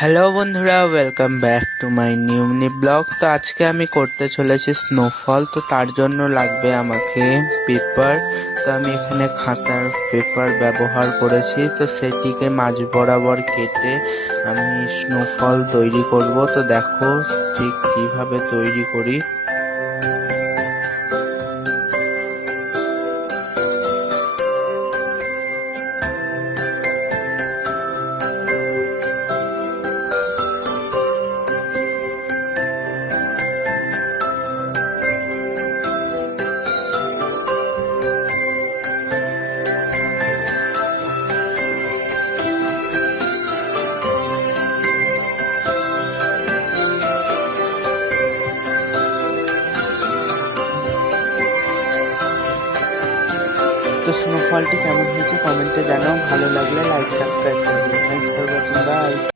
Hello বন্ধুরা, welcome back to my new mini blog. তো আজকে আমি করতে চলেছি স্নোফল। তো তার জন্য লাগবে আমাকে পেপার। তো আমি এখানে খাতার পেপার ব্যবহার করেছি। তো সেটিকে মাঝ বরাবর কেটে আমি স্নোফল তৈরি করব। তো দেখো ঠিক কিভাবে তৈরি করি। তো স্নোফলটি কেমন হয়েছে কমেন্টে জানাও। ভালো লাগলে লাইক সাবস্ক্রাইব করবেন। Thanks for watching, by.